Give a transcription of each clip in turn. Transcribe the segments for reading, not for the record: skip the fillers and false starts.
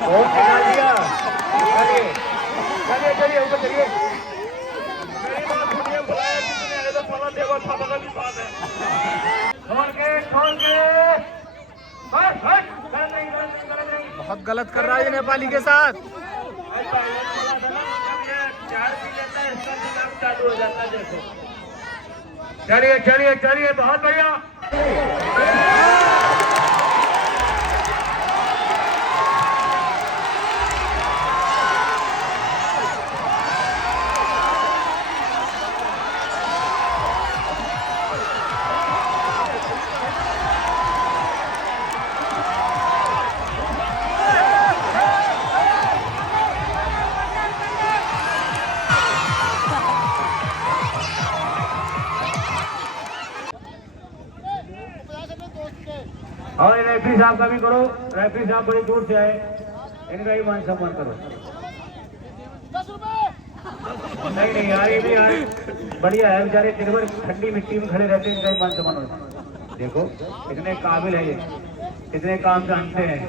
बहुत निकाल दिया। चलिए चलिए चलिए ऊपर चलिए। मेरी बात सुनिए, बुलाया किसने है? तो पवन देव और थापा का भी बात है। खोल के बस बस गलत नहीं गलत नहीं गलत नहीं। बहुत गलत कर रहा है ये नेपाली के साथ। ऐसा ये चार पी लेता है, इसका दिमाग चालू हो जाता है। देखो चलिए चलिए चलिए, बहुत बढ़िया। और रेफरी साहब का भी करो। रेफरी साहब बड़ी दूर से आए, इनका ही मान सम्मान करो। 10 रुपए। नहीं यार, ये भी यार बढ़िया है। बेचारे दिन भर ठंडी मिट्टी में खड़े रहते हैं, इनका ही मान सम्मान होता। देखो इतने काबिल है ये, इतने काम जानते हैं।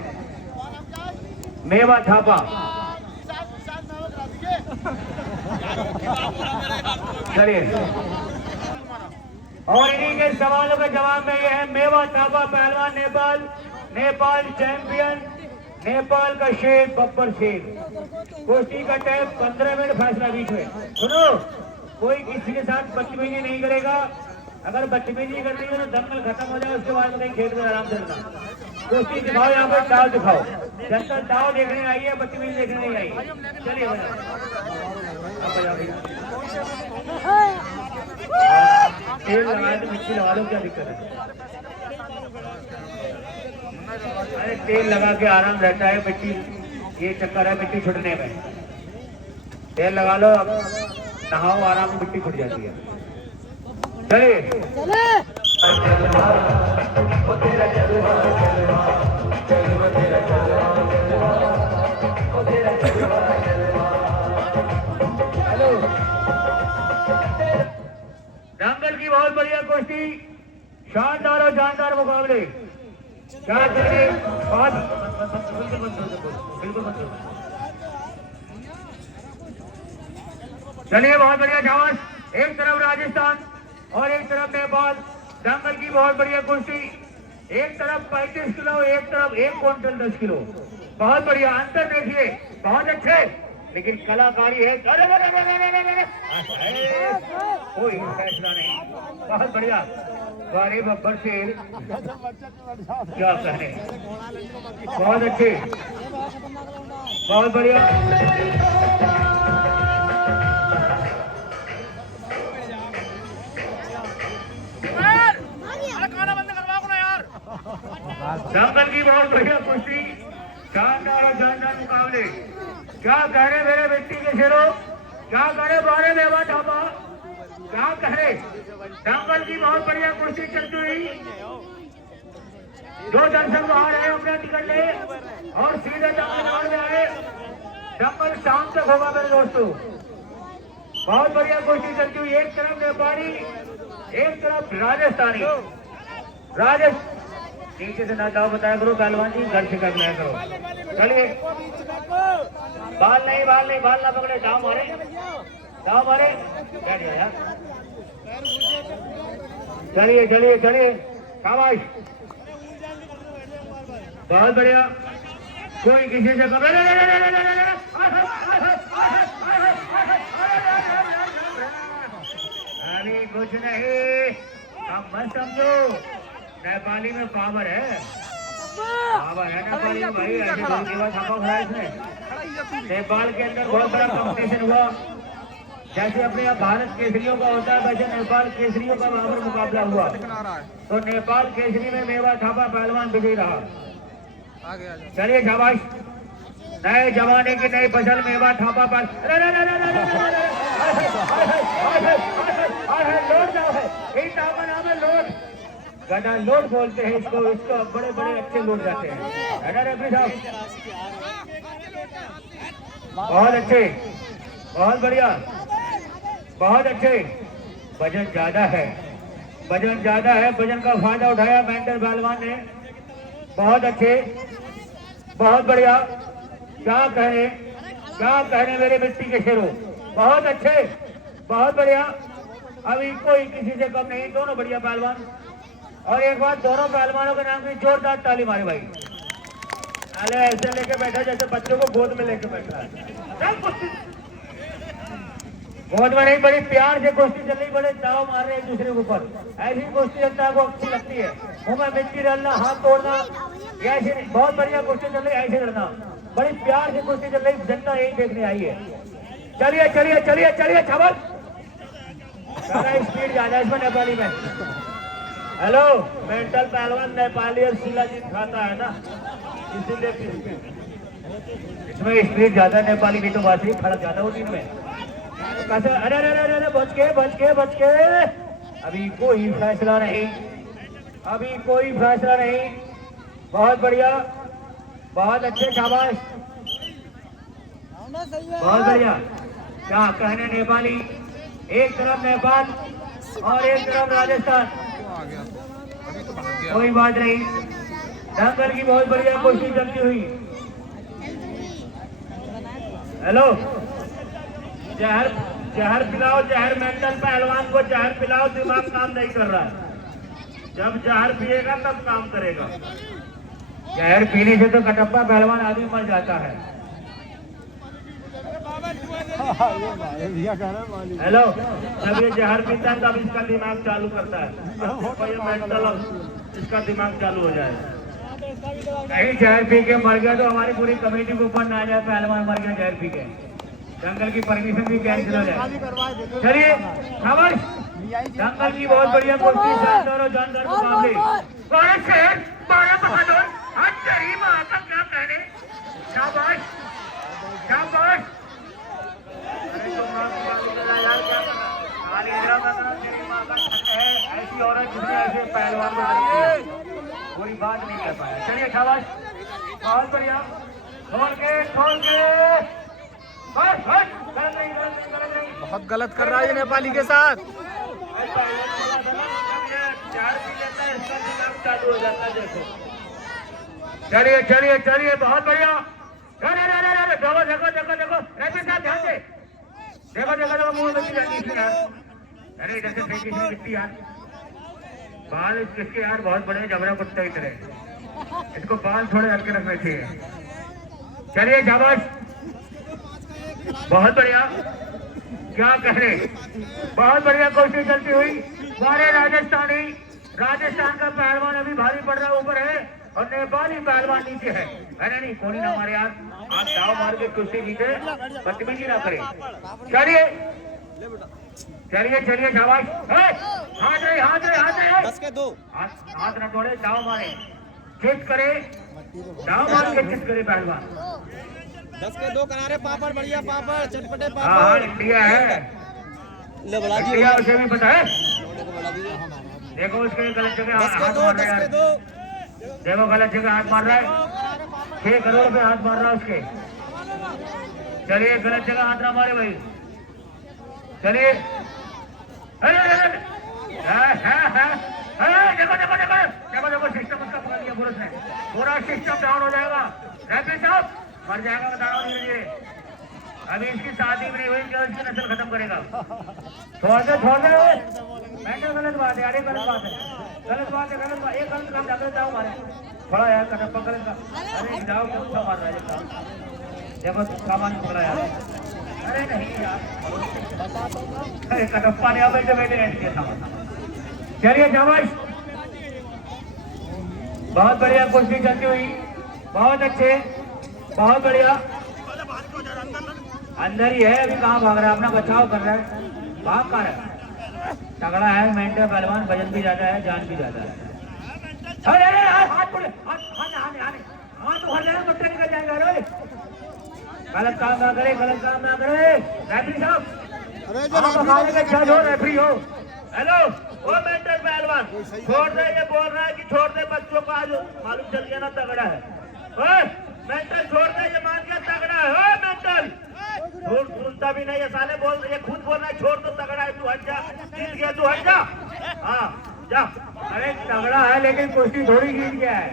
मेवा थापा। चलिए, और इन्हीं के सवालों के जवाब में ये है। मेवा थापा पहलवान नेपाल, नेपाल चैंपियन, नेपाल का शेर बब्बर शेर। कुश्ती का टाइम 15 मिनट, फैसला बीच में। सुनो, कोई किसी के साथ बदतमीजी नहीं करेगा। अगर बदतमीजी करनी है तो दंगल खत्म हो जाए, उसके बाद में कहीं खेत में आराम से रहना। कुश्ती दिखाओ, यहाँ पर दाव दिखाओ। जनता दाव देखने आई है, बदतमीजी देखने नहीं आई। चलिए तेल लगाए तो मिट्टी लगा लो, क्या दिक्कत है? अरे तेल लगा के आराम रहता है, मिट्टी ये चक्कर है मिट्टी छुटने में। तेल लगा लो, अब नहाओ आराम से, मिट्टी छुट जाती है। चलिए दंगल की बहुत बढ़िया कुश्ती, शानदार और जानदार मुकाबले। क्या करें बात, बिल्कुल चलिए, बहुत बढ़िया झांस। एक तरफ राजस्थान और एक तरफ नेपाल। दंगल की बहुत बढ़िया कुश्ती, एक तरफ 35 किलो, एक तरफ 1 क्विंटल 10 किलो। बहुत बढ़िया अंतर देखिए, बहुत अच्छे, लेकिन कलाकारी है। कोई फैसला नहीं, बहुत बढ़िया। बारे बब्बर से क्या कहें, बहुत अच्छे, बहुत बढ़िया। दंगल की बहुत बढ़िया कुश्ती, शानदार और शानदार मुकाबले। क्या कह रहे मेरे बेटी के शेरों, क्या कह रहे बारे मेवा थापा, क्या कह रहे? दंगल की बहुत बढ़िया कुश्ती चलती हुई। जो दर्शक बाहर आए अपना टिकट ले और सीधे दंगल में आए। दंगल शाम तक होगा मेरे दोस्तों। बहुत बढ़िया कुश्ती चलती हुई, एक तरफ नेपाली, एक तरफ राजस्थानी। नीचे से ना दाव बताया करो पहलवान जी, घर से कर लिया करो। चलिए, बाल नहीं बाल ना पकड़े, दाव मारे बैठ गया यार। चलिए चलिए चलिए, शाबाश, बहुत बढ़िया। कोई किसी से अभी कुछ नहीं, अब मत समझो। नेपाली में पावर है नेपाली में भाई। ऐसे मेवा थापा खाया इसने। नेपाल के अंदर बहुत बड़ा कंपटीशन हुआ। जैसे अपने यहाँ भारत केसरियों का होता है, वैसे नेपाल केसरियों का वहां पर मुकाबला हुआ। तो नेपाल केसरी में मेवा थापा पहलवान विजयी रहा। चलिए शाबाश, नए जमाने की नई फसल मेवा थापा पर लोड जाओ है, नाम है लोड, गदा लोड बोलते हैं इसको। बड़े बड़े अच्छे लोड जाते हैं, है ना रेफरी साहब? बहुत अच्छे, बहुत बढ़िया, बहुत अच्छे। वजन ज्यादा है, वजन का फायदा उठाया मेंटर पहलवान ने। बहुत अच्छे, बहुत बढ़िया, क्या कहने मेरे मिट्टी के शेरों, बहुत अच्छे, बहुत बढ़िया। अभी कोई किसी से कम नहीं, दोनों बढ़िया पहलवान। और एक बात, दोनों पहलवानों के नाम की जोरदार ताली मारे भाई। अरे ऐसे लेके बैठा जैसे बच्चों को गोद में लेके बैठा है। गोद में नहीं, बड़ी प्यार से कुश्ती चल रही, बड़े दाव मार रहे एक दूसरे के ऊपर। ऐसी कुश्ती जनता को अच्छी लगती है। मुंह में मिट्टी डालना, हाथ तोड़ना, ऐसे नहीं, बहुत बढ़िया कुश्ती चल रही, ऐसे लड़ना, बड़ी प्यार से कुश्ती चल रही, जनता यही देखने आई है। चलिए चलिए चलिए चलिए छबल, स्पीड ज्यादा इसमें नेपाली में। हेलो, मेंटल पहलवान नेपाली और शिलाजीत खाता है ना, इसीलिए इसमें स्पीड ज्यादा, नेपाली की तो बात ही फर्क ज्यादा होती है इनमें। अरे अरे अरे अरे बच के। अभी कोई फैसला नहीं, अभी कोई फैसला नहीं। बहुत बढ़िया, बहुत अच्छे, शाबाश, बहुत बढ़िया। क्या कहने नेपाली, एक तरफ नेपाल और एक तरफ राजस्थान, कोई बात नहीं। दंगल की बहुत बढ़िया कोशिश चलती हुई। हेलो, जहर पिलाओ, जहर मेंटल पहलवान को जहर पिलाओ, दिमाग काम नहीं कर रहा है। जब जहर पिएगा तब काम करेगा। जहर पीने से तो कटप्पा पहलवान आदमी मर जाता है। हेलो, जब ये जहर पीता है तब इसका दिमाग चालू करता है, ये मेंटल इसका दिमाग चालू हो जाए। कहीं जहर पी के मर गया तो हमारी पूरी कमेटी के ऊपर ना आ जाए, पहलवान मर गया जहर पी के, दंगल की परमिशन भी कैंसिल हो जाए। चलिए शाबाश, दंगल की बहुत बढ़िया कुश्ती, शानदार और जानदार मुकाबले। क्या कहने, शाबाश शाबाश। ऐसी औरत जिसने ऐसे पहलवान पूरी बात नहीं कर पाया। चलिए शाबाश, बहुत बढ़िया। खोल के बहुत गलत कर रहा है ये नेपाली के साथ। चालू हो जाता है जैसे। चलिए चलिए चलिए, बहुत बढ़िया। देखो रैपिड साहब, ध्यान से देखो, मुंह में जाती है। अरे इधर से फेंकी मिट्टी यार, बाल इसके यार बहुत बड़े, जबरा कुत्ता की तरह, इसको बाल थोड़े हल्के रखने चाहिए। चलिए शाबाश, बहुत बढ़िया। क्या कहे, बहुत बढ़िया कोशिश चलती हुई। हमारे राजस्थान का पहलवान अभी भारी पड़ रहा ऊपर है और नेपाली पहलवान नीचे है। अरे नहीं, कोई ना हमारे यार, आप दाव मार के कुश्ती जीते, बदतमीजी ना करे। चलिए चलिए शाबाश। हाथ रहे 10 के 2, हाथ न तोड़े, दाव मारे, चित करे, दाव मार के चित करे पहलवान। 10 के 2 किनारे, पापड़ बढ़िया, पापड़ चटपटे पापड़। हाँ, इंडिया है, इंडिया उसे भी पता है। देखो उसके गलत जगह हाथ मार रहा है, देखो गलत जगह हाथ मार रहा है, 6 करोड़ पे हाथ मार रहा है उसके। चलिए गलत जगह हाथ ना मारे भाई। चलिए देखो सिस्टम उसका पकड़ लिया पुरुष ने, पूरा सिस्टम डाउन हो जाएगा। रैपिड साहब मर जाएगा, बताओ धीरे। अभी इसकी शादी भी नहीं हुई, इसकी नस्ल खत्म करेगा। छोड़ दे, मैंने गलत बात है यार, गलत बात है, एक गलत काम जाकर जाओ मारे थोड़ा यार, कटप्पा गलत का। अरे जाओ क्यों अच्छा मार रहा है, देखो सामान पकड़ा यार। अरे नहीं यार, अरे कटप्पा ने बैठे रेंट किया सामान। चलिए शाबाश, बहुत बढ़िया कुश्ती चलती हुई, बहुत अच्छे, बहुत बढ़िया। अंदर ही है, अभी कहाँ भाग रहा है, अपना बचाव कर रहा है, भाग कहाँ रहा है। तगड़ा है मेंटल पहलवान, वजन भी ज्यादा है, जान भी ज्यादा है। अरे हाथ तो भर जाएगा, बच्चे निकल जाएगा। गलत काम ना करे रेफरी साहब, रेफरी हो। हेलो, वो मेंटल पहलवान छोड़ दे, ये बोल रहा है कि छोड़ दे बच्चों को, आज मालूम चल गया ना तगड़ा है। मेंटल छोड़ दे, ये मान गया तगड़ा है। मेंटल सुनता भी नहीं है साले, बोल ये खुद बोल रहा है छोड़ दो, तगड़ा है, तू हट जा, जीत गया तू, हट जा। हाँ जा, अरे तगड़ा है लेकिन कुश्ती थोड़ी जीत गया है।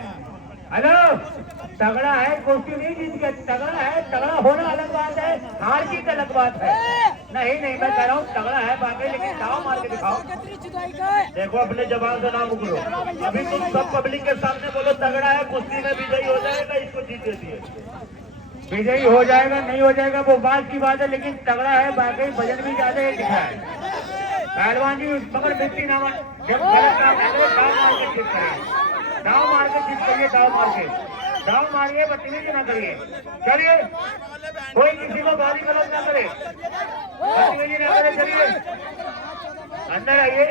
हेलो तगड़ा है, कुश्ती नहीं जीत के, तगड़ा है। तगड़ा होना अलग बात है, हार जीत अलग बात है। नहीं नहीं, मैं कह रहा हूँ तगड़ा है बाकी, लेकिन दाव मार के दिखाओ। देखो अपने जवान से ना मुकरो। अभी तुम सब पब्लिक के सामने बोलो तगड़ा है, कुश्ती में विजयी हो जाएगा, इसको जीत देती है। विजयी हो जाएगा नहीं हो जाएगा वो बात की बात है, लेकिन तगड़ा है बाकी, वजन भी ज्यादा है, दिखा है पहलवान जी। मगर व्यक्ति ना जब गलत काम करे दाव मार के जीत करिए, दाव मार के जीत करिए, दाव मार के, दाव मारिए, बदतमीजी ना करिए। चलिए, कोई किसी को गाली गलौज ना करे, बदतमीजी ना करे। चलिए अंदर आइए।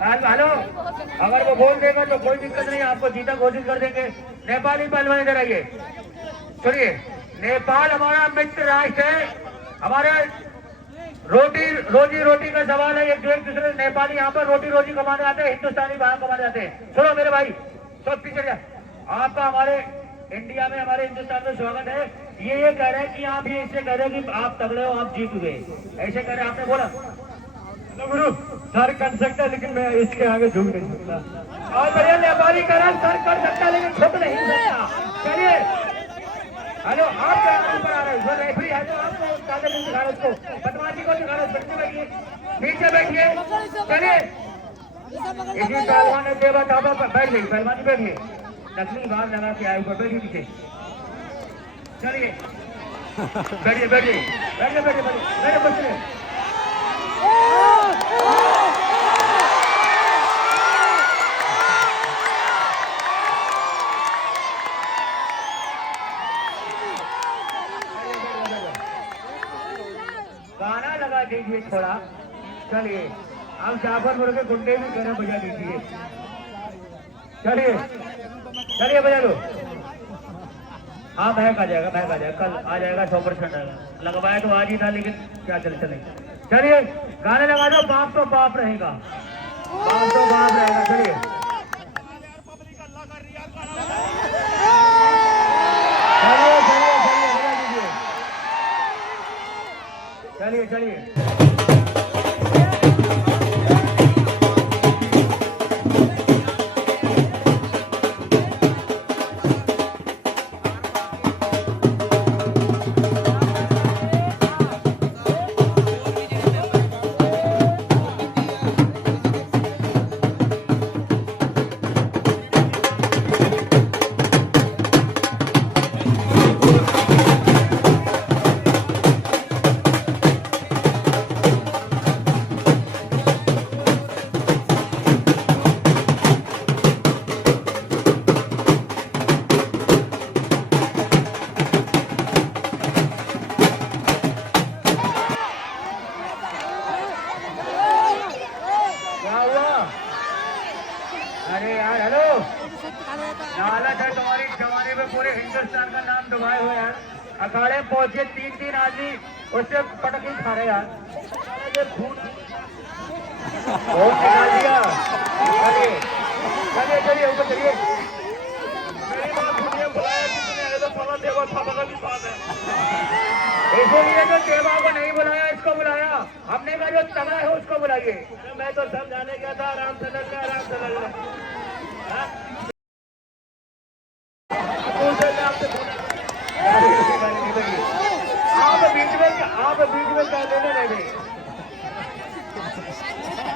हेलो, अगर वो बोल देगा तो कोई दिक्कत नहीं, आपको जीता घोषित कर देंगे। नेपाली पहलवान इधर आइए। सुनिए, नेपाल हमारा मित्र राष्ट्र है, हमारे रोजी रोटी का सवाल है। एक दूसरे नेपाली यहाँ पर रोटी रोजी कमाने आते हैं, हिंदुस्तानी बाहर कमाने आते हैं। सुनो मेरे भाई, सब पीछे जा। आपका हमारे इंडिया में, हमारे हिंदुस्तान में स्वागत है। ये कह रहे हैं कि आप ये इससे कह रहे हैं कि आप तगड़े हो, आप जीत गए, ऐसे कह रहे हैं, आपने बोला गुरु सर कर सकता है, लेकिन मैं इसके आगे झुक नहीं सकता। और बढ़िया नेपाली का रंग सर कर सकता है, लेकिन झुक नहीं सकता। चलिए, हेलो, आप क्या ऊपर आ रहे हो? रेफरी है तो आपको ताकत नहीं दिखा रहे, उसको बदमाशी को दिखा रहे, बैठे बैठिए, नीचे बैठिए। चलिए, इसी पहलवान ने देवा दावा पर बैठ गई, पहलवानी बैठिए, नकली बार लगा के आए ऊपर, बैठिए पीछे। चलिए, बैठिए बैठिए बैठिए बैठिए बैठिए कुछ नहीं। गाना लगा दीजिए थोड़ा। चलिए, अब जाफरपुर के गुंडे भी गाना बजा दीजिए। चलिए चलिए, बजा लो। हाँ, महक आ जाएगा, महक आ जाएगा, कल आ जाएगा, 100% आएगा। लगवाया तो आज ही था, लेकिन क्या चले। चलिए, गाने लगा दो। बाप तो बाप रहेगा, बाप तो बाप रहेगा। चलिए चलिए चलिए चलिए। अरे यार, हेलो, लालच है तुम्हारी जमाने में, पूरे हिंदुस्तान का नाम डुबाए हुए यार। अखाड़े पहुंचे 3 आदमी, उससे पटकी खा रहे यार, खून निकाल दिया। चलिए चलिए चलिए, ऊपर चलिए। मेरी बात सुनिए, बुलाया किसने है? तो पवन देवा था बगल की बात है। इसीलिए तो देवा को नहीं बुलाया, इसको बुलाया। हमने कहा जो तगड़ा है उसको बुलाइए। मैं तो समझाने गया था, आराम से लग रहा, आराम से लग रहा। आप बीच में क्या लेने लगे?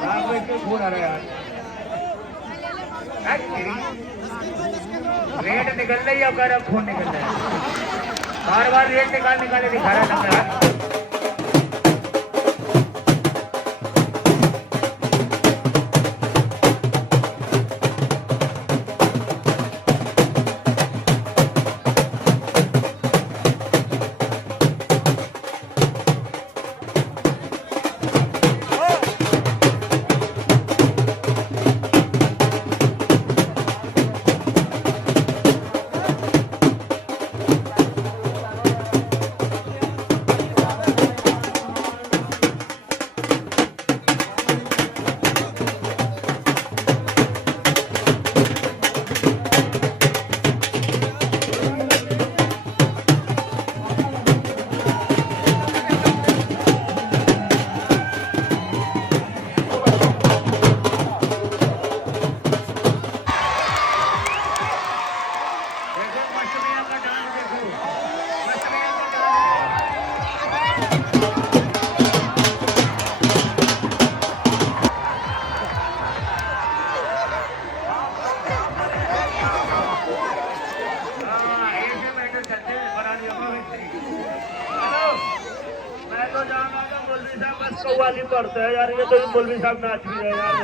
आप इसको खून आ रहा है, रेट निकल रही है, अब खून निकल रहा है, बार बार रेट निकाले दिखा रहा है। मस्त भैया का डांस देखो, मस्त भैया का डांस। ऐसे मैटर चलते हैं, बना दिया व्यक्ति। हेलो, मैं तो जाऊंगा तो मौलवी साहब बस कव्वाली पढ़ते हैं यार, ये तो मौलवी साहब नाच भी रहे यार।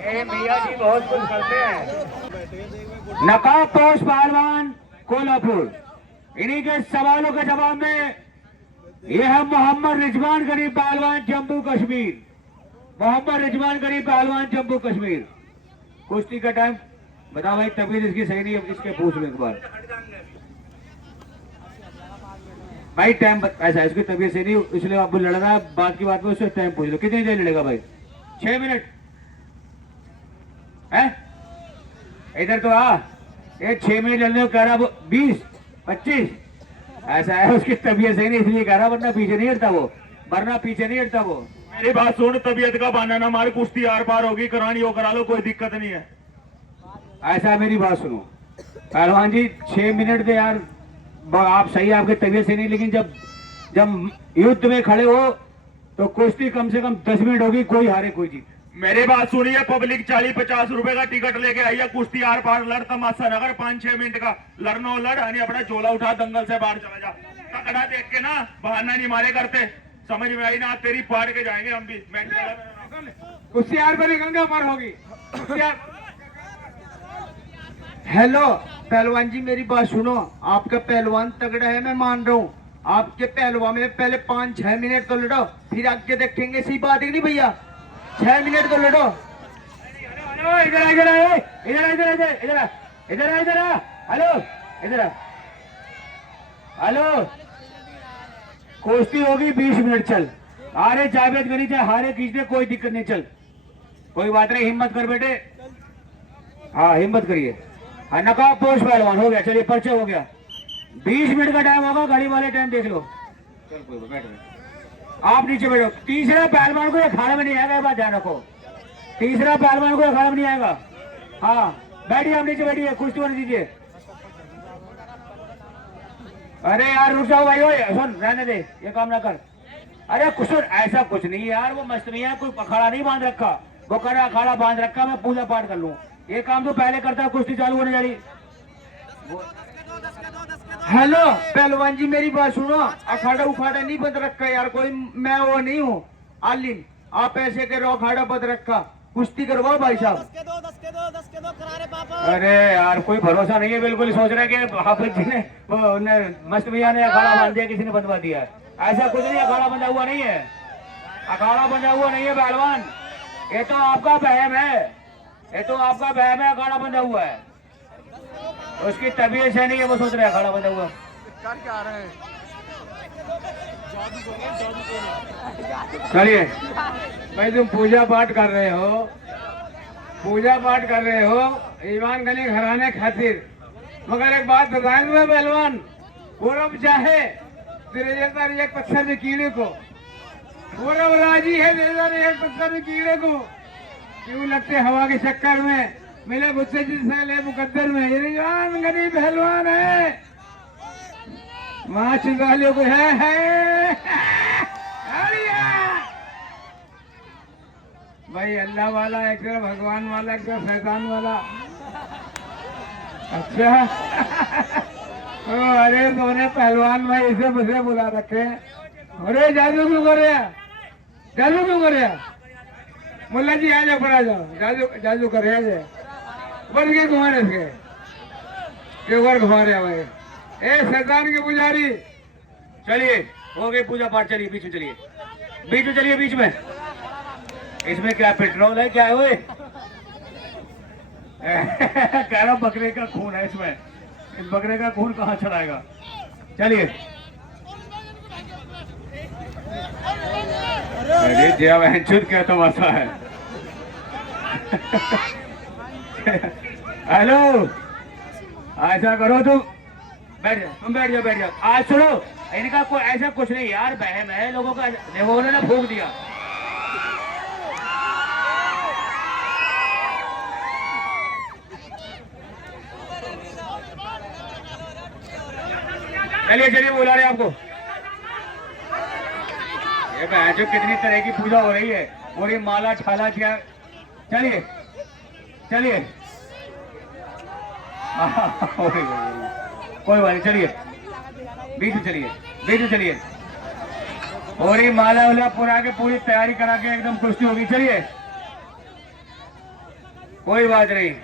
ए मियाँ जी बहुत कुछ करते हैं। नकाब पोश पहलवान कोल्हापुर, इन्हीं के सवालों के जवाब में ये है मोहम्मद रिजवान गरीब पहलवान जम्मू कश्मीर। मोहम्मद रिजवान गरीब पहलवान जम्मू कश्मीर। कुश्ती का टाइम बताओ भाई, तबीयत इसकी सही नहीं है, इसके पूछ लो एक बार भाई। टाइम ऐसा, इसकी तबीयत सही नहीं इसलिए आप लड़ रहा है, बात की बात में उससे टाइम पूछ लो कितनी देर लड़ेगा भाई। 6 मिनट है, इधर तो आ, ये 6 मिनट लड़ने को कह रहा, 20 25 ऐसा है, उसकी तबीयत सही नहीं इसलिए कह रहा, वरना पीछे नहीं हटता वो, वरना पीछे नहीं हटता वो। मेरी बात सुन, तबीयत का बहाना ना मार, कुश्ती आर पार होगी, करानी हो करा लो, कोई दिक्कत नहीं है। ऐसा मेरी बात सुनो पहलवान जी, 6 मिनट दे यार, आप सही, आपकी तबीयत सही नहीं, लेकिन जब युद्ध में खड़े हो तो कुश्ती कम से कम 10 मिनट होगी, कोई हारे कोई जीत। मेरी बात सुनिए, पब्लिक 40-50 रुपए का टिकट लेके आई है, कुश्ती आर पार लड़, तमाशा नगर 5-6 मिनट का लड़नो लड़, यानी अपना झोला उठा दंगल से बाहर चला जा। तकड़ा देख के ना बहाना नहीं मारे करते, समझ में आई ना, तेरी फाड़ के जाएंगे हम भी। कुश्ती आर पर गंगा पार होगी। हेलो पहलवान जी, मेरी बात सुनो, आपका पहलवान तगड़ा है, मैं मान रहा हूँ, आपके पहलवान में पहले 5-6 मिनट तो लड़ो, फिर आगे देखेंगे, सी बात है नहीं भैया, 6 मिनट तो लड़ो। इधर इधर इधर इधर इधर इधर इधर हेलो इधर हेलो, कुश्ती होगी 20 मिनट, चल हारे जावेद करी चाहे हारे खींचने, कोई दिक्कत नहीं, चल कोई बात नहीं, हिम्मत कर बेटे, हाँ हिम्मत करिए। हाँ नकाब पोश पहलवान हो गया, चलिए पर्चे हो गया, 20 मिनट का टाइम होगा, गाड़ी वाले टाइम देख लो। चल कोई बैठो, आप नीचे बैठो। तीसरा पहलवान को अखाड़ा में नहीं आएगा, ये बात ध्यान रखो, तीसरा पहलवान को अखाड़ा में नहीं आएगा। हाँ बैठिए, आप नीचे बैठिए, कुश्ती होने दीजिए। अरे यार रुक जाओ भाई, सुन रहने दे, ये काम ना कर। अरे कुछ ऐसा कुछ नहीं है यार, वो मस्त नहीं है, कोई अखाड़ा नहीं बांध रखा, वो कह रहा अखाड़ा बांध रखा, मैं पूजा पाठ कर लूं, ये काम तो पहले करता है, कुश्ती चालू होने जा रही। हेलो पहलवान जी, मेरी बात सुनो, अखाड़ा उखाड़ा नहीं बंद रखा यार, कोई मैं वो नहीं हूँ आलिम, आप ऐसे करो, अखाड़ा बंद रखा, कुश्ती करवाओ भाई साहब। 10 के दो करा रहे पापा। अरे यार कोई भरोसा नहीं है, बिल्कुल सोच रहे हैं कि हाफिज जी ने मस्त भैया ने अखाड़ा बांध दिया, किसी ने बंधवा दिया, ऐसा कुछ नहीं, अखाड़ा बंधा हुआ नहीं है, अखाड़ा बंधा हुआ नहीं है पहलवान, ये तो आपका बहम है, ये तो आपका बहम है, अखाड़ा बंधा हुआ है, उसकी तबीयत से नहीं है, वो सोच रहे हैं अखाड़ा बंधा हुआ। चलिए भाई, तुम पूजा पाठ कर रहे हो, पूजा पाठ कर रहे हो ईमान गली घराने खातिर, मगर एक बात बताएं तुम्हें पहलवान, पूरब चाहे एक पत्थर में कीड़े को, पूरब राजी है एक पत्थर में कीड़े को, क्यों लगते हवा के चक्कर में, मिले मुझसे जिससे ले मुकद्दर में, ये ईमान गली पहलवान है, माँ चिंगालियों को है। भाई अल्लाह वाला एक तरफ, भगवान वाला एक तरफ, शैतान वाला। अच्छा अरे तूने पहलवान भाई इसे मुझे बुला रखे, अरे जादू क्यों कर रहे हैं, जादू क्यों कर रहे हैं, मुल्ला जी आ जाओ, पर आ जाओ, जादू जादू कर रहे हैं, बन के घुमा रहे इसके, क्यों और घुमा रहे भाई, ए शैतान के पुजारी। चलिए हो गई पूजा पाठ, चलिए बीच में चलिए, बीच में चलिए, बीच में। इसमें क्या पेट्रोल है, क्या है वो कह रहा बकरे का खून है इसमें, इस बकरे का खून कहाँ चढ़ाएगा। चलिए अरे जया बहन चुद क्या तमाशा है। हेलो ऐसा करो तुम, बैठ जाओ, तुम बैठ जाओ, बैठ जाओ। आज सुनो, इनका कोई ऐसा कुछ नहीं यार, बहम है लोगों का, देखो उन्होंने फूंक दिया। चलिए चलिए बुला रहे हैं आपको। ये बहन जो कितनी तरह की पूजा हो रही है, पूरी माला छाला किया। चलिए चलिए कोई बात नहीं, चलिए बीच में चलिए, बीच में चलिए। पूरी माला वाला पुरा के पूरी तैयारी करा के एकदम कुश्ती होगी। चलिए कोई बात नहीं,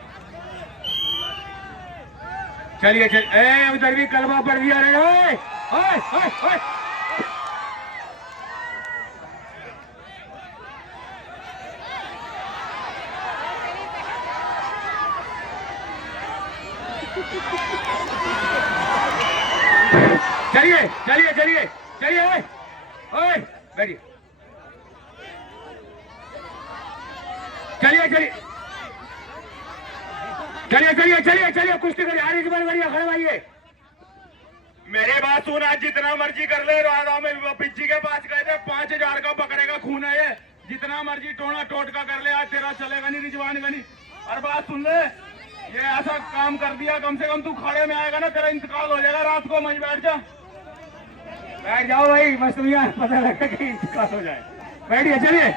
चलिए चलिए। उधर भी कलमा पढ़ दिया रे। ओए ओए ओए ओए। चलिए चलिए चलिए चलिए। ओए ओए बैठिए। चलिए चलिए चलिए चलिए चलिए चलिए कुश्ती करिए। आगे बढ़ बढ़िया खड़े भाइये। मेरे बात सुन, आज जितना मर्जी कर ले। राधा में पिच्ची के पास गए थे, 5000 का बकरे का खून है ये। जितना मर्जी टोना टोटका कर ले, आज तेरा चलेगा नहीं, रिजवान का नहीं। और बात सुन ले, ये ऐसा काम कर दिया, कम से कम तू खड़े में आएगा ना, तेरा इंतकाल हो जाएगा। रात को मज बैठ जा, बैठ जाओ भाई, मस्त भैया, पता लगा कि इंतकाल हो जाए। बैठिए चलिए।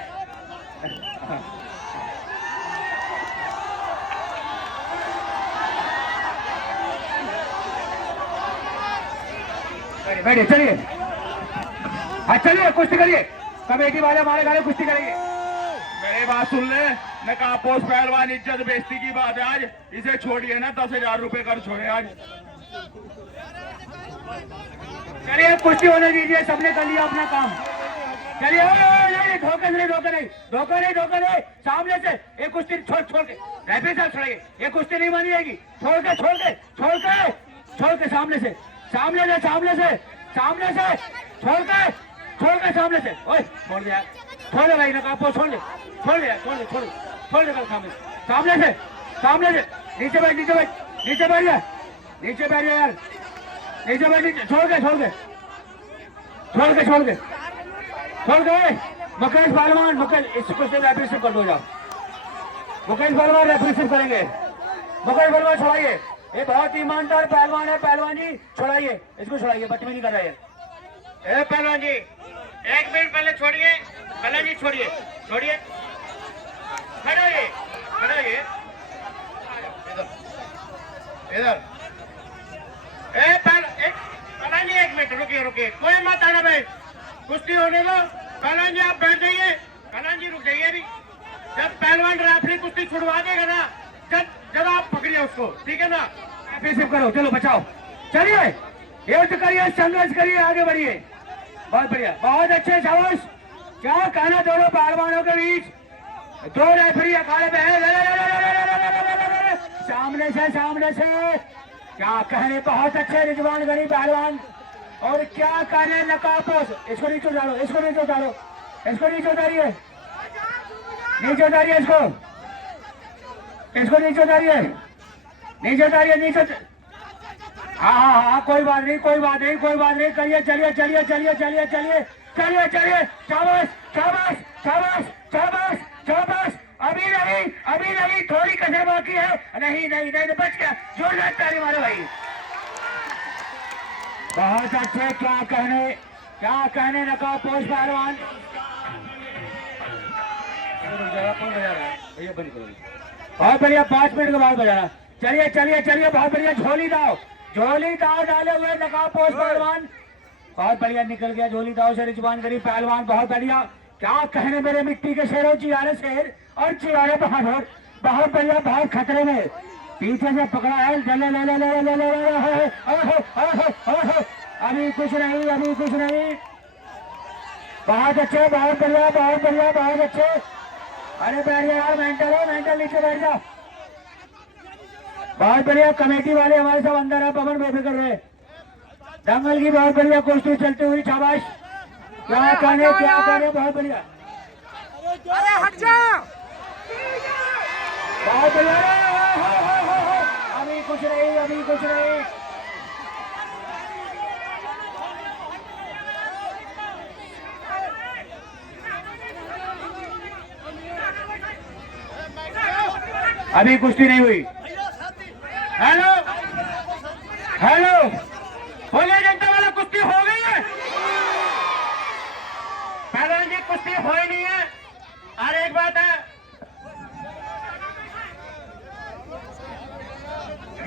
बैठिए चलिए। हाँ चलिए कुश्ती करिए। कमेटी वाले हमारे गाने कुश्ती करेंगे। मेरी बात सुन ले, नकाबपोश पहलवान इज्जत बेइज्जती की बात है। आज इसे छोड़िए ना, 10,000 रुपए कर छोड़े आज। चलिए कुश्ती होने दीजिए, सबने कर लिया अपना काम। चलिए धोखे नहीं, धोखे नहीं, धोखा नहीं, धोखा नहीं। सामने से एक कुश्ती छोड़ छोड़ के रेफरी साहब छोड़िए, ये कुश्ती नहीं मानी जाएगी। छोड़ के छोड़ के छोड़ के छोड़ के सामने से, सामने से, सामने से, सामने से छोड़ के सामने से। ओए छोड़ दिया, छोड़ दे भाई, नकाबपोश छोड़ दे, छोड़ दे, छोड़ दे, छोड़ दे, छोड़ दे सामने, सामने से, सामने से। नीचे बैठ, नीचे बैठ, नीचे बैठ जा, नीचे बैठ जा यार, नीचे बैठ, नीचे छोड़ के छोड़ के छोड़ के छोड़ के छोड़ के। मुकेश पहलवान, मुकेश इसको से रेफरी कर दो जाओ। मुकेश पहलवान रेफरी करेंगे। मुकेश पहलवान छोड़ाइए, ये बहुत ईमानदार पहलवान है। पहलवान जी छोड़ाइए, इसको छोड़ाइए, बदतमीजी कर रहा है। ए पहलवान जी 1 मिनट पहले छोड़िए, पहलवान जी छोड़िए, छोड़िए, खड़े खड़े इधर। ए पहलवान जी 1 मिनट रुकिए, रुकिए, कोई मत आना भाई, कुश्ती होने दो। पहलवान जी आप बैठ जाइए, पहलवान जी रुक जाइए अभी। जब पहलवान रेफरी कुश्ती छुड़वा देगा ना, जब आप पकड़िए उसको, ठीक है ना। सिर्फ करो, चलो बचाओ, चलिए युद्ध करिए, संघर्ष करिए, आगे बढ़िए। बहुत बढ़िया, बहुत अच्छे, शाबाश। क्या कहना दोनों पहलवानों के बीच, दो रेफरी अखाड़े पे है। सामने से, सामने से, क्या कहने, बहुत अच्छे रिजवान गनी पहलवान। और क्या कहने नकाबपोश। इसको नीचे उतारो, इसको नीचे उतारो, इसको नीचे उतारिए, नीचे उतारिए, इसको नीचे उतारिए, नीचे उतारिए, नीचे। हाँ हाँ हाँ, कोई बात नहीं, कोई बात नहीं, कोई बात नहीं, करिए, चलिए चलिए चलिए चलिए चलिए चलिए चलिए। शाबाश शाबाश शाबाश शाबाश शाबाश। अभी नहीं, अभी नहीं, थोड़ी कसर बाकी है। नहीं नहीं नहीं, बच गया, जोरदार ताली मारो भाई। बहुत अच्छे, क्या कहने नकाबपोश पहलवान। बहुत बढ़िया, 5 मिनट के बाद बजाना। चलिए चलिए चलिए, बहुत बढ़िया। झोली दाव डाले हुए नकाबपोश पहलवान, बहुत बढ़िया निकल गया झोली दाव से रिजवान गनी पहलवान। बहुत बढ़िया, क्या कहने मेरे मिट्टी के शेरों, चिरारे शेर और चिरारे बहादुर। बहुत बढ़िया, बहुत खतरे में, पीछे से पकड़ा है। अभी कुछ नहीं, अभी कुछ नहीं। बहुत अच्छे, बहुत बढ़िया, बहुत बढ़िया, बहुत अच्छे। अरे बैठ जा यार, मेंटल है, मेंटल, नीचे बैठ जा। बहुत बढ़िया, कमेटी वाले हमारे सब अंदर है, पवन बेफिक्र रहे। दंगल की बहुत बढ़िया कुश्ती चलती हुई, शाबाश। क्या कहने, बहुत बढ़िया। अरे हट जा, बहुत बढ़िया। अभी कुछ नहीं, अभी कुछ नहीं। अभी कुश्ती नहीं हुई। हेलो हेलो, बोलिए जनता वाला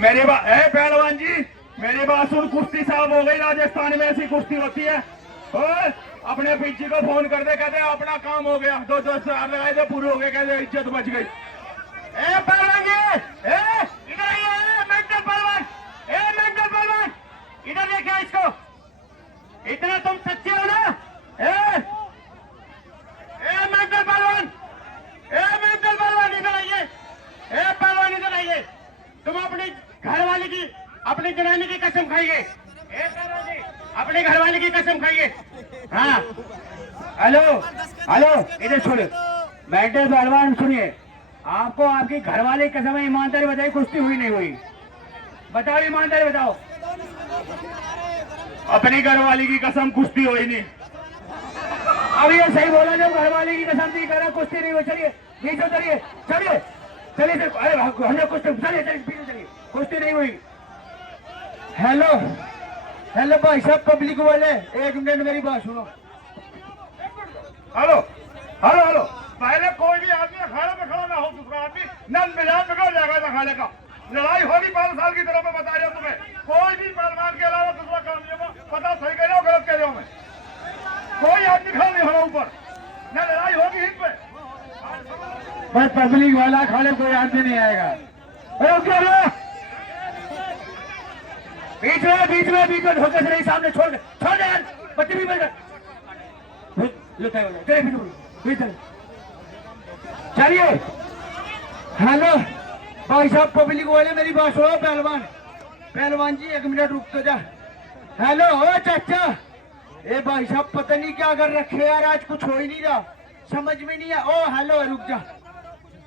पहलवान जी मेरी बात सुन, कुश्ती साहब हो गई राजस्थान में, ऐसी कुश्ती होती है। ओए, अपने पीछे को फोन कर दे, कहते अपना काम हो गया, 2-2 हजार लगाए थे, पूरे हो गए, कहते इज्जत बच गई। ए पहलवान जी, इधर आइए, मेंटल पहलवान, मेंटल पहलवान, इधर देखिए इसको, इतना तुम सच्चे हो ना? मेंटल पहलवान, मेंटल पहलवान इधर आइए, पहलवान इधर आइए, तुम अपनी घरवाली की, अपनी जनानी की कसम खाइए, अपने घरवाले की कसम खाइए। हाँ, हेलो हेलो, इधर सुनिए, मेंटल पहलवान सुनिए, आपको आपकी घरवाले की कसम है, ईमानदारी बताइए, कुश्ती हुई नहीं हुई? बताओ ईमानदारी बताओ। अपनी घरवाली की कसम, कुश्ती हुई नहीं। अब ये सही बोला, जब घरवाले की कसम नहीं करा, कुश्ती नहीं हुई। चलिए बीच में चलिए, चलिए चलिए, अरे हमने कुश्ती, चलिए चलिए चलिए, कुश्ती नहीं हुई। हेलो हेलो भाई साहब, पब्लिक वाले, एक मिनट मेरी बात सुनो। हेलो हेलो हेलो, पहले कोई भी आदमी अखाड़े में खड़ा ना हो, दूसरा आदमी नल मिजाज बिगड़ जाएगा अखाड़े का। लड़ाई होगी 5 साल की तरफ मैं बता रहा हूँ तुम्हें, कोई भी पहलवान के अलावा दूसरा काम नहीं होगा। पता सही कह रहा हूँ गलत कह रहा हूँ मैं? कोई आदमी खड़ा नहीं होगा ऊपर, न लड़ाई होगी हिट पे, बस पब्लिक वाला अखाड़े कोई आदमी नहीं आएगा। बीच में धोखे से नहीं, सामने छोड़ दे यार, बच्चे भी मिल चलिए। हेलो भाई साहब, पब्लिक वाले मेरी बात सुनो। पहलवान जी 1 मिनट रुक तो जा। हेलो ओ चाचा, भाई साहब पता नहीं क्या कर रखे यार, आज कुछ हो ही नहीं रहा, समझ में नहीं आ। ओ हेलो, रुक जा,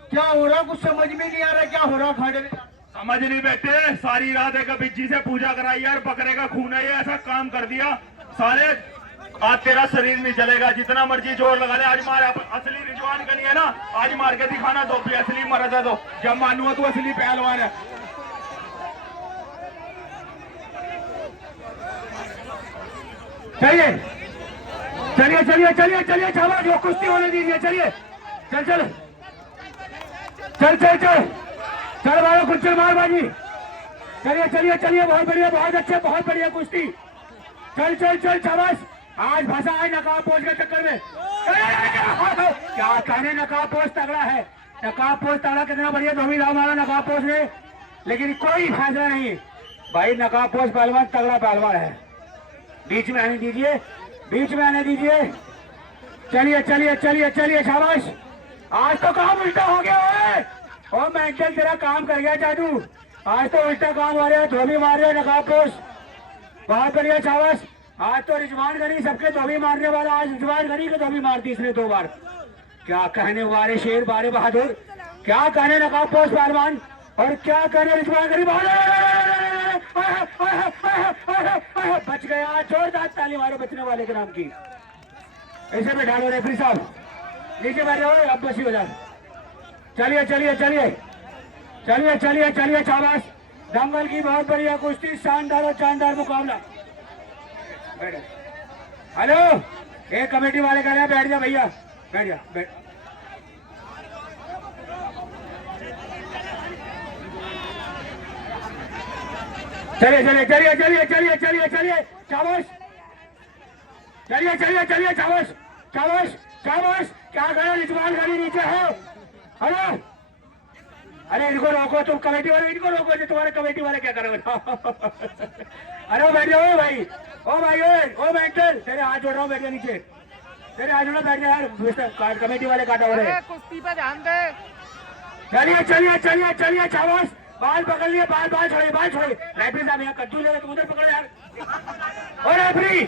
क्या हो रहा, कुछ समझ में नहीं आ रहा, क्या हो रहा खाड़े में? समझ नहीं बैठे, सारी रात एक बिज्जी से पूजा कराई यार, बकरे का खून है ये, ऐसा काम कर दिया साले, आज तेरा शरीर नहीं चलेगा, जितना मर्जी जोर लगा ले। आज मार, असली रिजवान का नहीं है ना, आज मार के दिखाना तो भी असली मरद है, तो जब मानूंगा तू असली पहलवान है। चलिए चलिए चलिए चलिए चलिए, शाबाश, वो कुश्ती होने दीजिए, चलिए चल चल चल चल चल चल मारो, कुछ मार बाजी, चलिए चलिए चलिए, बहुत बढ़िया, बहुत अच्छे, बहुत बढ़िया कुश्ती, चल चल चल, शाबाश। आज फंसा है नकाब पोष के चक्कर में, क्या कहने, नकाब पोष तगड़ा है, नकाब पोष तगड़ा, कितना बढ़िया धोबी राव मारा नकाब पोष ने, लेकिन कोई फैसला नहीं भाई, नकाब पोष पहलवान तगड़ा पहलवान है। बीच में आने दीजिए, बीच में आने दीजिए, चलिए चलिए चलिए चलिए, शाबाश। आज तो काम उल्टा हो गया है, ओ मेंटल तेरा काम कर गया जादू, आज तो उल्टा काम हो रहा है, धोबी मार रहे नकाब पोष, बहुत बढ़िया, शाबाश। आज तो रिजवान गनी सबके धोबी मारने वाला, आज रिजवान गनी को धोबी मार दी इसने 2 बार। क्या कहने वारे शेर बारे बहादुर, क्या कहने नकाब पोष पहलवान, और क्या कहने रिजवान गनी बहादुर, बच गया, जोरदार ताली मारो बचने वाले के नाम की। ऐसे में ढालो रेफरी साहब, नीचे बैठ जाओ, अब बसी हो जाए। चलिए चलिए चलिए चलिए चलिए चलिए, शाबाश, दंगल की बहुत बढ़िया कुश्ती, शानदार और शानदार मुकाबला। हेलो, एक कमेटी वाले कह रहे हैं बैठ जा भैया, बैठ जा, बैठ। चलिए चलिए चलिए चलिए चलिए चलिए चलिए, शाबाश, चलिए चलिए चलिए, शाबाश शाबाश शाबाश। क्या कह रिजवान गाड़ी नीचे है, हेलो, अरे इनको रोको, तुम कमेटी वाले इनको रोको, जो तुम्हारे कमेटी वाले क्या करोगे? अरे बैठ जाओ भाई, ओ भाई, ओ मेंटल, तेरे हाथ जोड़ रहा हूँ, बैठ जा नीचे, तेरे हाथ जोड़ना, बैठ जा यार, कमेटी वाले काटा हो रहे, कुश्ती पे ध्यान दे। चलिए चलिए चलिए चलिए, शाबाश, बाल पकड़ लिए, बाल छोड़िए, बाल छोड़िए। रेफरी साहब यहाँ कद्दू ले रहे, तुम उधर पकड़ो यार, और रेफरी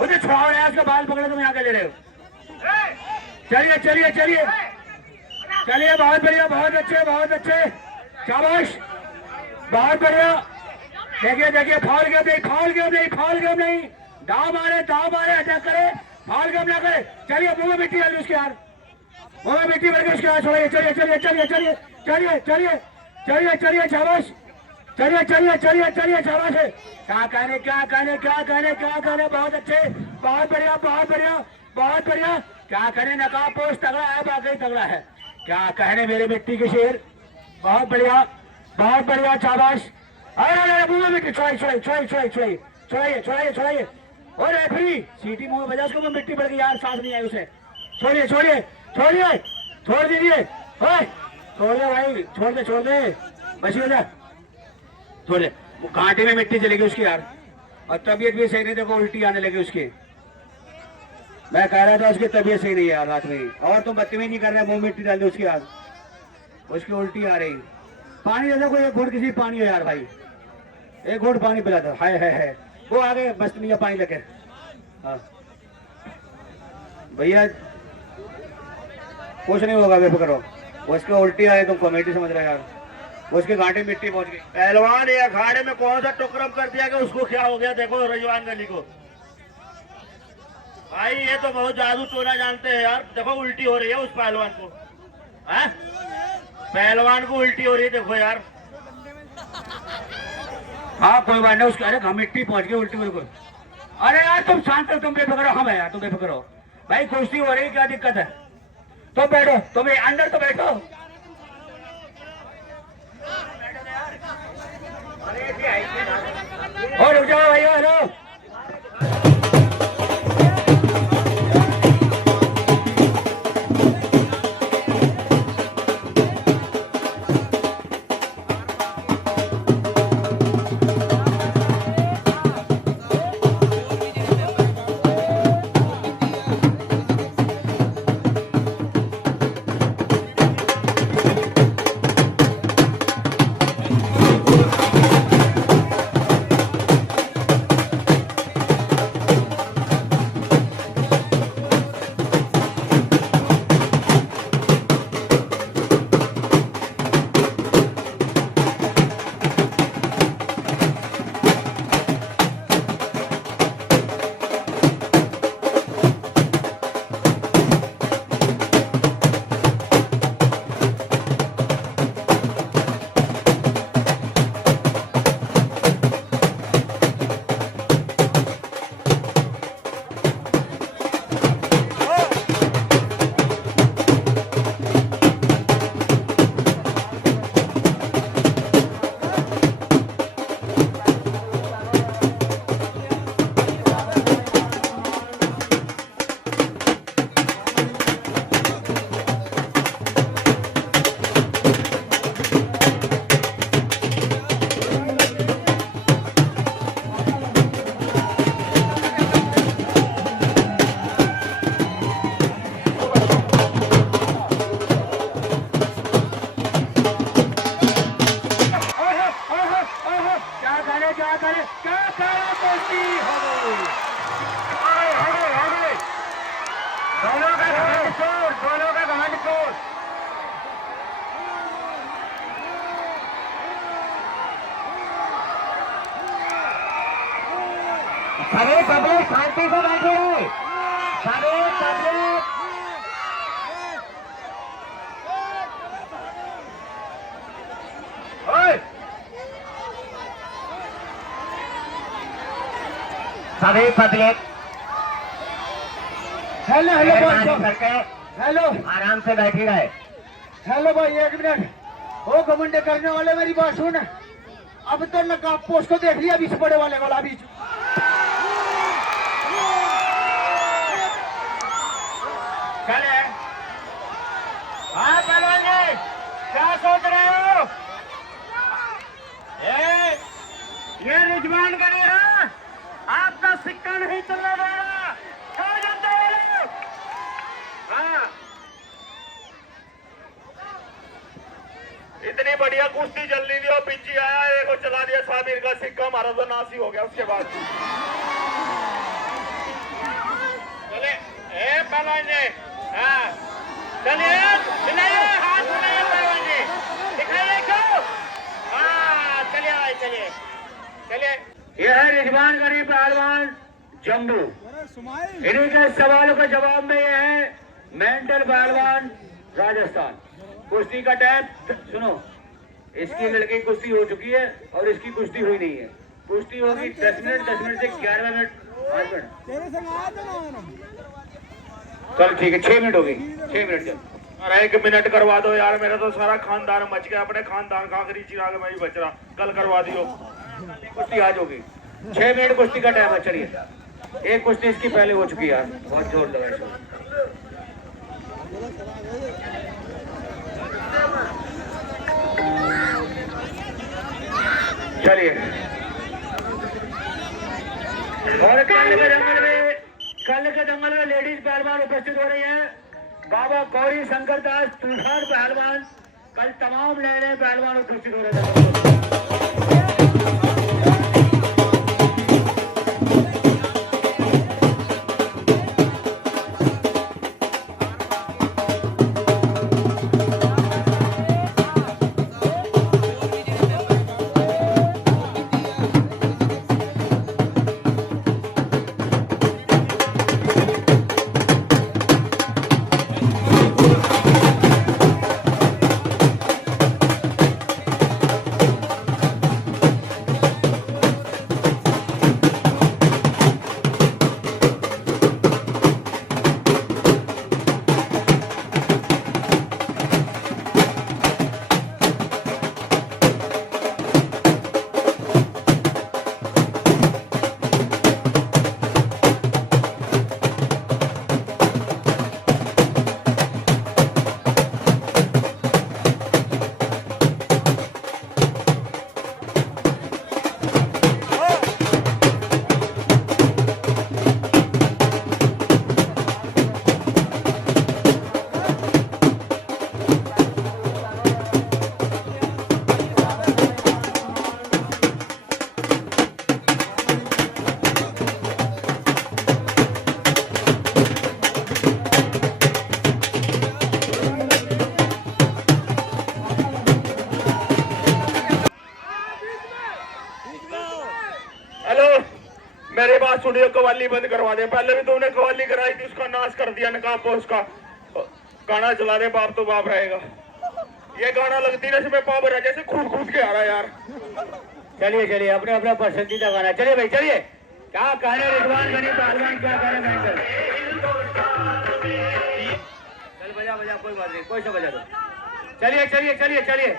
उधर छुड़ाओ यार, उसका बाल पकड़े, तुम यहाँ के ले रहे हो। चलिए चलिए चलिए चलिए, बहुत बढ़िया, बहुत अच्छे, बहुत अच्छे, शाबाश, बहुत बढ़िया। देखिए देखिए, फॉल गेम नहीं, फॉल गेम नहीं, फॉल गेम नहीं, दाव मारे, अटैक करे, फॉल गेम ना करे। चलिए, मुंह में मिट्टी डाली उसके यार, मुंह में मिट्टी भर के उसके हाथ छोड़िए, चलिए चलिए चलिए चलिए चलिए चलिए चलिए चलिए, शाबाश, चलिए चलिए चलिए चलिए, शाबाश है। क्या कहने, क्या कहने, क्या कहने, क्या कहने, बहुत अच्छे, बहुत बढ़िया, बहुत बढ़िया, बहुत बढ़िया। क्या कहने, नकाब पोष तगड़ा है, बाकी तगड़ा है। क्या कहने मेरे मिट्टी के शेर, बहुत बढ़िया, बहुत बढ़िया, शाबाश, अरे मुंह में मिट्टी छोड़ाइए। और रेफरी सीटी मुंह में बजा, उसको भी मिट्टी पड़ गई यार, सांस नहीं आई उसे। छोड़ दीजिए छोड़ दे भाई, छोड़ दे बची हो जा, छोड़ दे। घाटे में मिट्टी चलेगी उसकी यार, और तबीयत भी सही नहीं, देखो उल्टी आने लगी उसकी। मैं कह रहा था उसकी तबीयत सही नहीं है यार रात में, और तुम बदतमीजी नहीं कर रहे, मुंह मिट्टी डाल दो उसकी यार, उसकी उल्टी आ रही। पानी दे दो कोई, एक घूट किसी पानी हो यार भाई, एक घूट पानी पिला दो। है वो आगे मस्त मिया पानी लेके। हाँ भैया कुछ नहीं होगा, बेफिक्र हो। उसके उल्टी आए तुम कमेटी समझ रहे यार, उसके घाटे मिट्टी पहुंच गई। पहलवान ये अखाड़े में कौन सा टुकरम कर दिया कि उसको क्या हो गया, देखो रजवान गली को। भाई ये तो बहुत जादू टोना जानते हैं यार, देखो उल्टी हो रही है उस पहलवान को। पहलवान को उल्टी हो रही है, देखो यार। हाँ कोई बात नहीं, उसके अरे मिट्टी पहुंच गई उल्टी बिल्कुल। अरे यार तुम शांत हो, तुम बेफिक्र हो। हाँ भाई यार तुम बेफिक्र हो भाई, कुश्ती हो रही, क्या दिक्कत है? तो बैठो, तुम अंदर तो बैठो। और रुक जाओ भैया, हेलो। अरे पब्लिक शांति से बैठे रहे, अरे पब्लिक सभी पब्लिक हेलो हेलो आराम से बैठी रहे। हेलो भाई एक मिनट, ओ घमंडे करने वाले मेरी बात सुन। अब तो नकाब पोस्ट को देख लिया, बीच बड़े वाले वाला बीच। चले हाँ पहलवान जी, क्या सोच रहे हो? ये रिजवान करे है, आपका सिक्का नहीं चलने देगा। छोड़ जानते हो? हाँ इतनी बढ़िया कुश्ती जल्दी दी और पिंची आया, एक और चला दिया साबिर का सिक्का, हमारा तो नासी हो गया उसके बाद। चले ए पहलवान जी, हाँ चलिए, हिलाइए हाथ, हिलाइए पहलवान जी, दिखाइए क्यों। हाँ चलिए भाई, चलिए चलिए। यह है रिजवान गरीब पहलवान जम्बू। इन्हीं के सवालों के जवाब में यह है मेंटल पहलवान राजस्थान। कुश्ती का टाइम सुनो, इसकी लड़की कुश्ती हो चुकी है और इसकी कुश्ती हुई नहीं है। कुश्ती होगी 10 मिनट, 10 मिनट से 11 मिनट, 5 मिनट। चल ठीक है, 6 मिनट होगी, 6 मिनट चल। अरे 1 मिनट करवा दो यार, मेरा तो सारा खानदान मच गया, अपने खानदान का आखिरी चिराग में ही बच रहा, कल करवा दियो। कुश्ती आज होगी। 6 मिनट कुश्ती का टाइम है। चलिए एक कुश्ती इसकी पहले हो चुकी है यार, बहुत जोर लगा इसमें। चलिए और कल के दंगल में लेडीज पहलवान उपस्थित हो रही हैं। बाबा गौरी शंकर दास तूफान पहलवान, कल तमाम नए नए पहलवान उपस्थित हो रहे थे। मेरी बात सुनिए, कवाली बंद करवा दे। पहले भी तुमने कवाली कराई थी, उसका नाश कर दिया, नकाब पोस का गाना चला दे, बाप तो बाप रहेगा। ये गाना लगती ना इसमें पावर है, जैसे कूद कूद के आ रहा है यार। चलिए चलिए अपने अपना पसंदीदा गाना। चलिए भाई चलिए, क्या कह रहे रिजवान गनी पहलवान, क्या कह रहे हैं? चल बजा बजा, कोई बात नहीं, कोई सा बजा दो। चलिए चलिए चलिए चलिए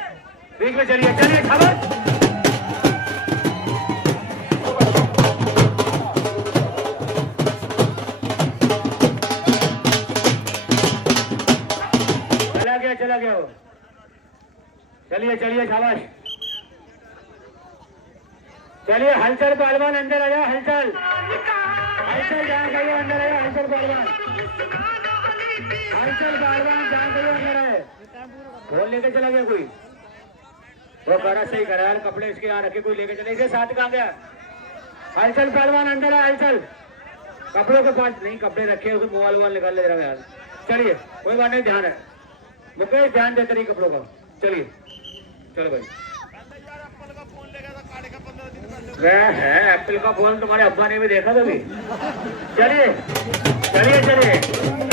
बीच में चलिए, चलिए खबर। चला गया वो। चलिए चलिए शाबाश। चलिए हलचल पहलवान अंदर आया, हलचल हलचल जहाँ गए अंदर आया, हलचल पहलवान, हलचल पहलवान जहाँ गए अंदर आए। फोन लेके चला गया कोई, वो करा सही करा यार, कपड़े इसके यहाँ रखे, कोई लेके चले, इसके साथ कहाँ गया? हलचल पहलवान अंदर आया, हलचल कपड़ों के पास नहीं, कपड़े रखे उसको मोबाइल वोबाइल निकाल ले रहा यार। चलिए कोई बात नहीं, ध्यान है मुकेश, ध्यान देते रहिए कपड़ों का। चलिए चलो भाई। वह है एप्पल का फोन, तुम्हारे अब्बा ने भी देखा था भी। चलिए चलिए चलिए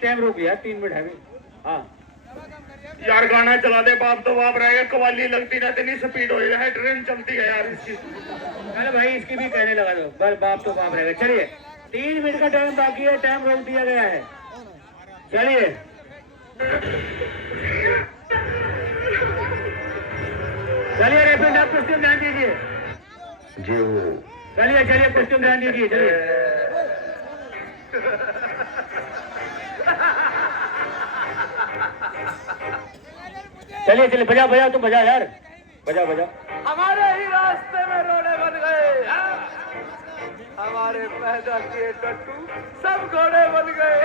टाइम रोक लिया 3 मिनट है भी। हाँ यार गाना चला दे, बाप तो बाप रहेगा, कवाली लगती ना इतनी स्पीड हो है, ट्रेन चलती है यार इसकी। चलो भाई इसकी भी कहने लगा दो, बस बाप तो बाप रहेगा। चलिए 3 मिनट का टाइम बाकी है, टाइम रोक दिया गया है। चलिए चलिए रेफरी साहब कुछ ध्यान दीजिए। चलिए चलिए कुछ ध्यान दीजिए। चलिए चलिए बजा बजा, तुम बजा यार, बजा बजा। हमारे ही रास्ते में रोने बन गए, हमारे पैदा किए टट्टू सब घोड़े बन गए।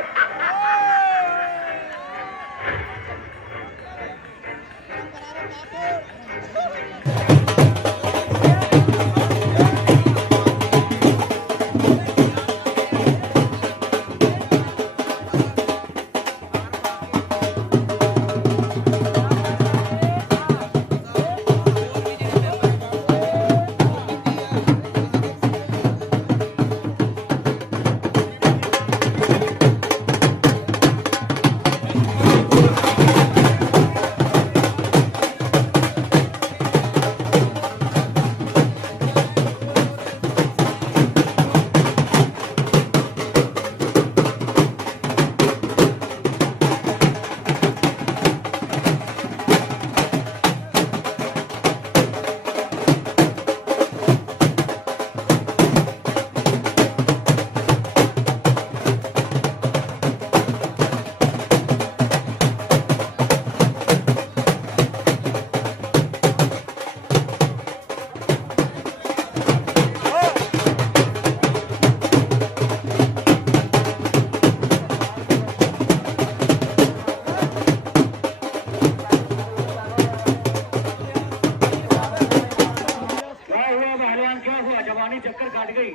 चक्कर काट गई,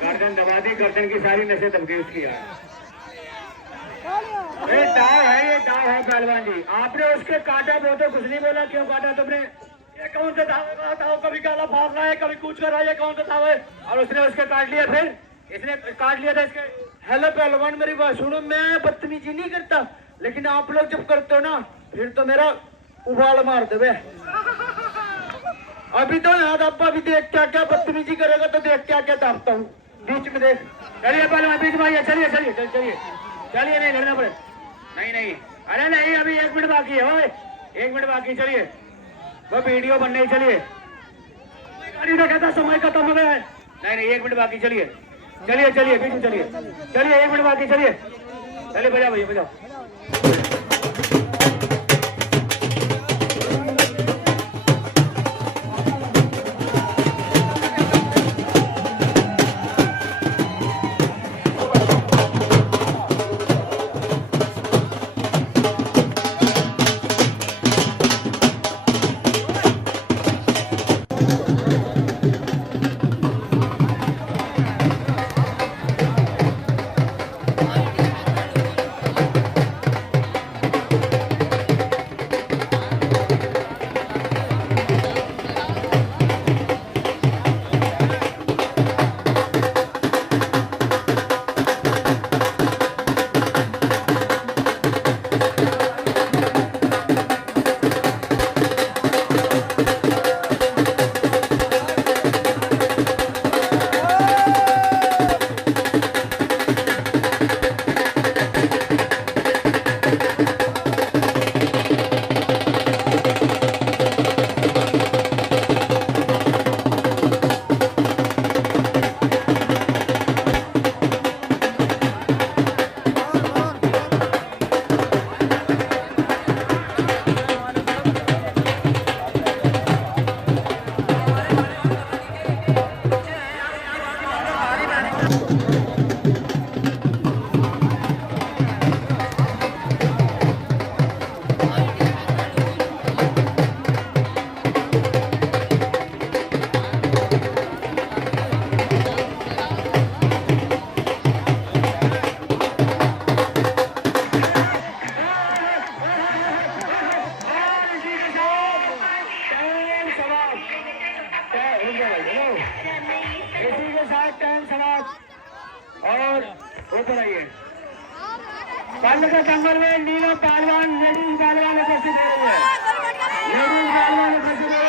गर्दन दबा दी, गर्दन की सारी नसें दब गई उसकी यार। ये दाव है पहलवान जी। आपने उसके काटा, वो तो कुछ नहीं बोला, क्यों काटा तुमने? ये कौन सा दाव, कभी काला भाग रहा है, कभी कुछ कर रहा है, ये कौन सा दाव है? और उसने उसके काट लिया, फिर इसने काट लिया था इसके। हेलो पहलवान मेरी बात सुनो, मैं बदतमीजी नहीं करता, लेकिन आप लोग जब करते हो ना फिर तो मेरा उबाल मार दे। अभी तो याद अब्बा भी देख क्या क्या बदतमीजी करेगा, तो देख क्या क्या दापता हूँ बीच में देख। चलिए पहलवान बीच में आइए, चलिए चलिए चलिए चलिए, नहीं लड़ना पड़े, नहीं, अरे नहीं अभी 1 मिनट बाकी है, 1 मिनट बाकी। चलिए वो वीडियो बनने, चलिए गाड़ी तो कहता समय खत्म हो गया है। नहीं 1 मिनट बाकी। चलिए चलिए चलिए बीच में चलिए, 1 मिनट बाकी। चलिए बजाओ भैया बजाओ। इसी के साथ टाइम समाप्त। और ऊपर आइए। कल के दंगल में नीलो पहलवान लेडीज पहलवान ने कैसे दे रही है, लेडीज पहलवान ने कैसे दे